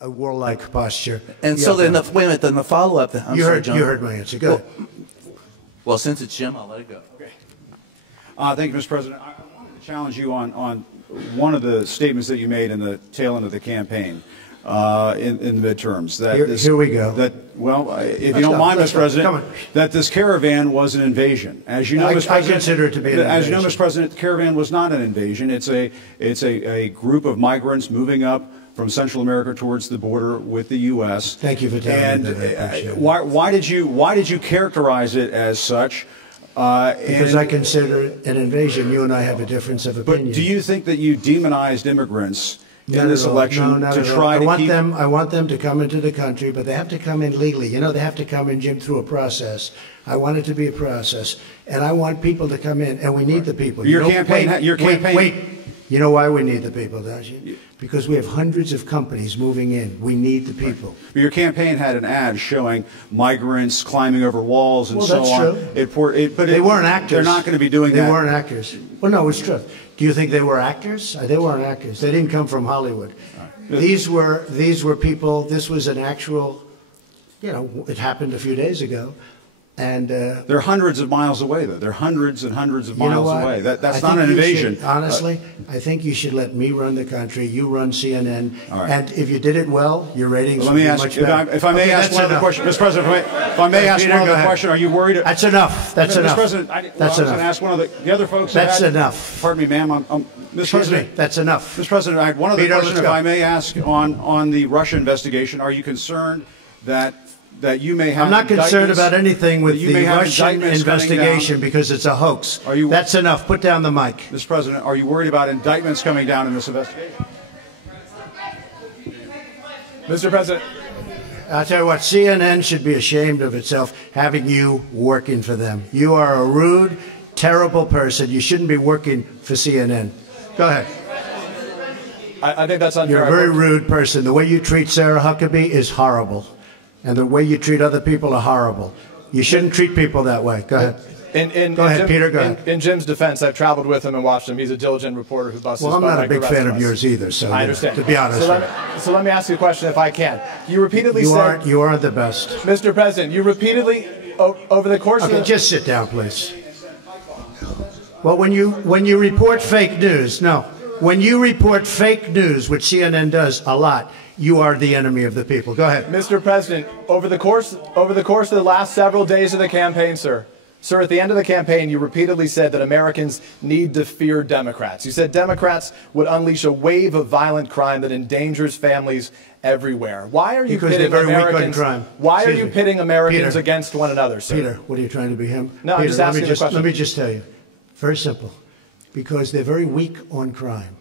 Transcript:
a warlike posture. And so then, wait a minute, then the follow-up. You heard my answer. Go ahead. Well, since it's Jim, I'll let it go. Okay. Thank you, Mr. President. I wanted to challenge you on one of the statements that you made in the tail end of the campaign in the midterms. That here we go. If you don't mind, Mr. President, that this caravan was an invasion. As you know, Mr. President, I consider it to be an invasion. As you know, Mr. President, the caravan was not an invasion. It's a group of migrants moving up from Central America towards the border with the U.S. Thank you for telling me that. Why did you characterize it as such? Because I consider it an invasion. You and I have a difference of opinion. But do you think that you demonized immigrants in this election to try to keep? I want them to come into the country, but they have to come in legally. You know, they have to come in, Jim, through a process. I want it to be a process, and I want people to come in, and we need the people. Wait. You know why we need the people, don't you? Because we have hundreds of companies moving in. We need the people. But your campaign had an ad showing migrants climbing over walls and so on. Well, that's true. But they weren't actors. They're not going to be doing that. They weren't actors. Well, no, it's true. Do you think they were actors? They weren't actors. They didn't come from Hollywood. Right. These were people. This was an actual, you know, it happened a few days ago. And they're hundreds of miles away, though. They're hundreds and hundreds of miles away. That's not an invasion. Honestly, I think you should let me run the country. You run CNN. Right. And if you did it well, your ratings would be much better. If I may ask one other question, Mr. President, if I may ask one other question, are you worried? That's enough. That's enough. Mr. President, I was going to ask one of the other folks. That's enough. Pardon me, ma'am. Mr. President, that's enough. Mr. President, I had one other question, if I may ask, on the Russia investigation. Are you concerned that you may have? I'm not concerned about anything with the Russian investigation because it's a hoax. That's enough. Put down the mic. Mr. President, are you worried about indictments coming down in this investigation? Mr. President. I'll tell you what, CNN should be ashamed of itself having you working for them. You are a rude, terrible person. You shouldn't be working for CNN. Go ahead. I think that's unfair. You're a very rude person. The way you treat Sarah Huckabee is horrible. And the way you treat other people are horrible. You shouldn't treat people that way. Go ahead. Go ahead, Peter. Go ahead. In Jim's defense, I've traveled with him and watched him. He's a diligent reporter who busts his butt. Well, I'm not a big fan of yours either, so I understand. To be honest. So let me ask you a question, if I can. You repeatedly said you aren't the best, Mr. President. You repeatedly over the course of the just sit down, please. Well, when you report fake news, when you report fake news, which CNN does a lot, you are the enemy of the people. Go ahead. Mr. President, over the course of the last several days of the campaign, sir, at the end of the campaign, you repeatedly said that Americans need to fear Democrats. You said Democrats would unleash a wave of violent crime that endangers families everywhere. Why are you pitting Americans? Why are you pitting Americans against one another, sir? Peter, what are you trying to be him? No, I'm just asking the question. Let me just tell you. Very simple. Because they're very weak on crime.